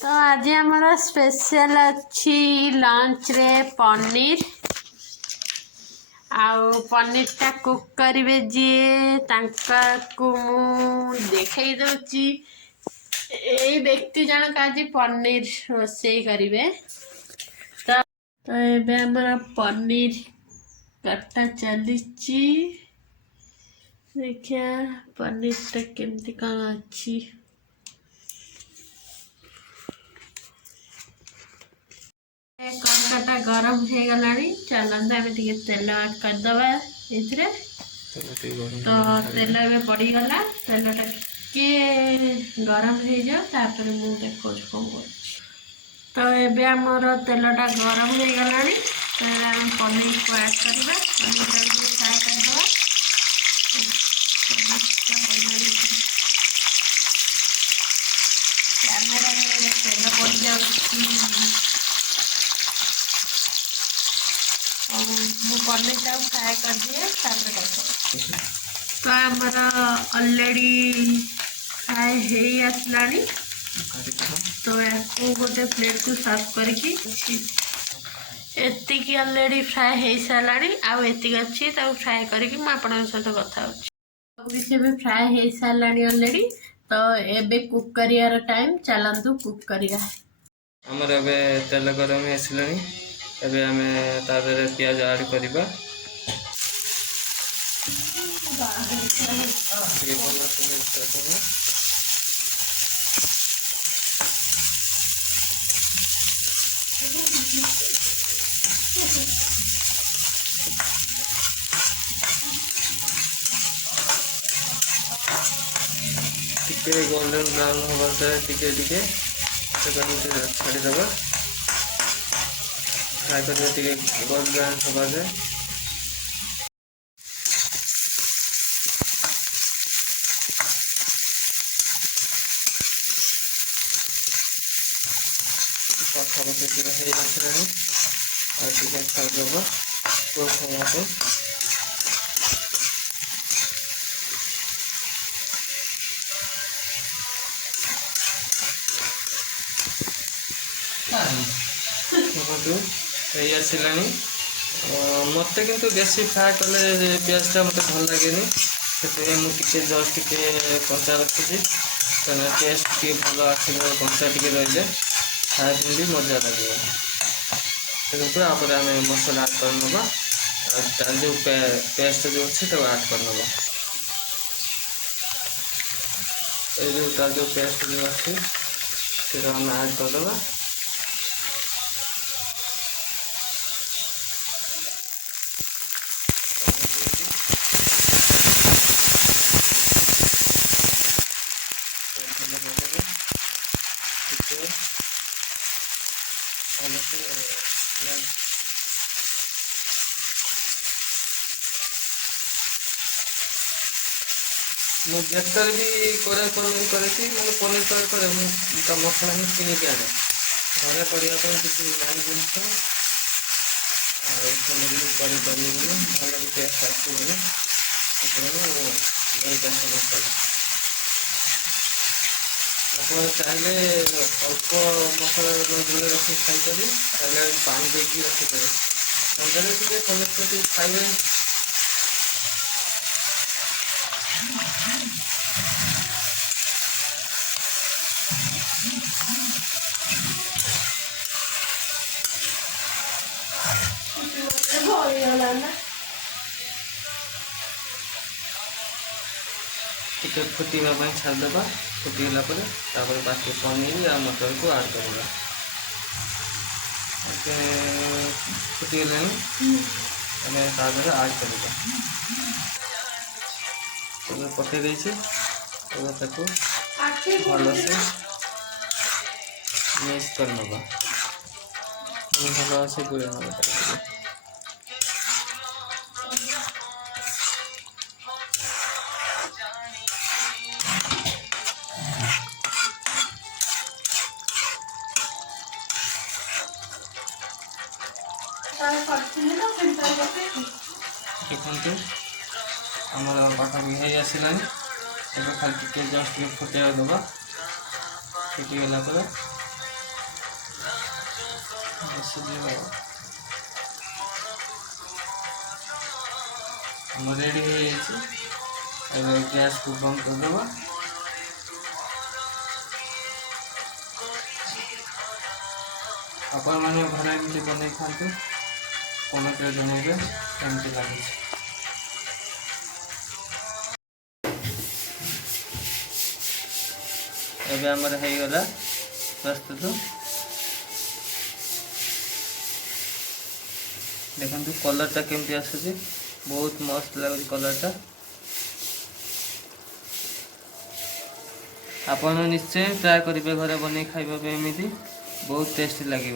तो आज हमारा स्पेशल अच्छी लंच रे पनीर आउ पनीर टा कुक करिवे जी तांका को मु देखै दउची ए व्यक्ति जनक आज पनीर रोषेई करिवे तो एबे हमारा पनीर कट्टा चलीची देखिया पनीर टा केमती कौन अच्छी कड़काटा गरम हो गला चलते आम टे तेल ऐड करदे इतरे तो तेल ए पड़गला तेलटा टे गरम हो जापर मुझे देखो कौन कर तो ये आमर तेलटा गरम हो गला पनीर को ऐड करवा पनीर फ्राए करदे कैमेरा तेल पड़ जा पनीर टाइम फ्राए कर दिए तो आमर ऑलरेडी फ्राए हो आसला तो या गोटे प्लेट को सर्व करके एतिकी ऑलरेडी फ्राए हो सारा आउ एतिक अच्छी फ्राए करके मुझे सहित कथा किसी भी फ्राए हो सारा ऑलरेडी तो एबे कुक करियार टाइम चलतु कुक करिया हमर एबे तेल गरम आसलानी एबे हमें तादरे प्याज ऐड करिबा टिके गोल्डन ब्राउन होगा टिके टिके छाड़ी दबा फ्राए कर टिके गोल्डन ब्राउन होगा पठापति हो आसलानी और टिके छाड़ीदबा तो समय आसला मत कि बेसी फ्राए कले पियाजटा मत भल लगे से मुझे जस्ट टे कंचा रखी टेस्ट टे भल आस कंचा टे रही खाया भी मजा लगे तेनाली आप मसला ऐड कर ना जो पेस्ट जो अच्छे तो ऐड कर ना जो पेस्ट जो अच्छे ऐड करदे मुझे भी करे पनीर करे मतलब पनीर करे मसला ही किनिक आने घरे करने किसी नहीं जिनस भल भी टेस्ट आसोनी मसला आप चाहिए अल्प मसला रखी खाई पानी देकी रखिपे सन्ध्या समस्त खाइबे टिके फुटापी छाड़देबा फुटीगला बाकी पनीर आ मटर को ऐड करवा फुटीगला तादर ऐड करवा पकई देती भल से मिक्स कर नवा भल से गुड़ा नवा देखते आमर पाखा भी हो आसला खाली टे जस्ट फुटे दबा फुटीगला रेडी हो गैस को बंद कर देवा। आपण मैंने घरे एमती बन खाते कमेंट जनइबे केमती लगे। एबे हमर हो गला प्रस्तुत। देखो कलरटा केमती आसुची, बहुत मस्त लगुच कलरटा। आपण निश्चय ट्राए करेंगे घरे बन खाइबा, एमती बहुत टेस्टी लगे।